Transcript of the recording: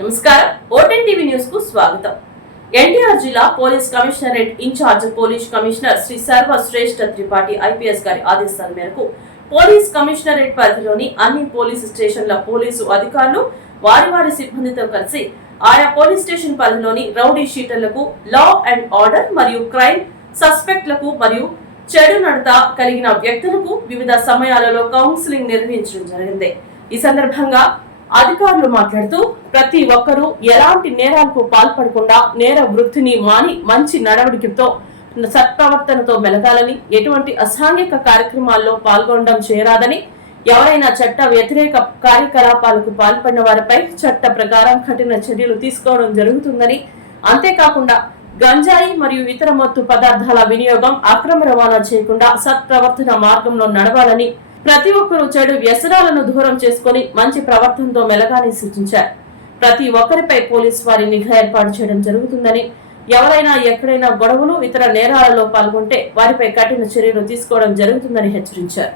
నమస్కారం, ఓటెన్ TV news కు స్వాగతం. ఎన్టీఆర్ జిల్లా police commissionerate incharge police commissioner Shri Sarvashreshtha Tripathi IPS గారి ఆదేశాల మేరకు పోలీస్ కమిషనరేట్ పరిధిలోని అన్ని పోలీసు స్టేషన్ల పోలీసు అధికారులు వారి సిబ్బందితో కలిసి ఆయా పోలీస్ స్టేషన్ పరిధిలోని రౌడీ షీటర్లకు, లా అండ్ ఆర్డర్ మరియు క్రైమ్ సస్పెక్ట్లకు మరియు చెడు నడత కలిగిన వ్యక్తులకు వివిధ సమయాలలో కౌన్సిలింగ్ నిర్వహించడం జరిగింది. ఈ సందర్భంగా అధికారులు మాట్లాడుతూ ప్రతి ఒక్కరూ ఎలాంటి నేరాలకు పాల్పడకుండా నేర వృత్తిని మాని మంచి నడవడికతో సత్ప్రవర్తనతో మెలగాలని, ఎటువంటి అసాంఘిక కార్యక్రమాల్లో పాల్గొనడం చేయరాదని, ఎవరైనా చట్ట వ్యతిరేక కార్యకలాపాలకు పాల్పడిన వారిపై చట్ట ప్రకారం కఠిన చర్యలు తీసుకోవడం జరుగుతుందని, అంతేకాకుండా గంజాయి మరియు ఇతర మత్తు పదార్థాల వినియోగం, అక్రమ రవాణా చేయకుండా సత్ప్రవర్తన మార్గంలో నడవాలని, ప్రతి ఒక్కరూ చెడు వ్యసనాలను దూరం చేసుకుని మంచి ప్రవర్తనతో మెలగాలని సూచించారు. ప్రతి ఒక్కరిపై పోలీసు వారి నిఘా ఏర్పాటు చేయడం జరుగుతుందని, ఎవరైనా ఎక్కడైనా గొడవలు, ఇతర నేరాలలో పాల్గొంటే వారిపై కఠిన చర్యలు తీసుకోవడం జరుగుతుందని హెచ్చరించారు.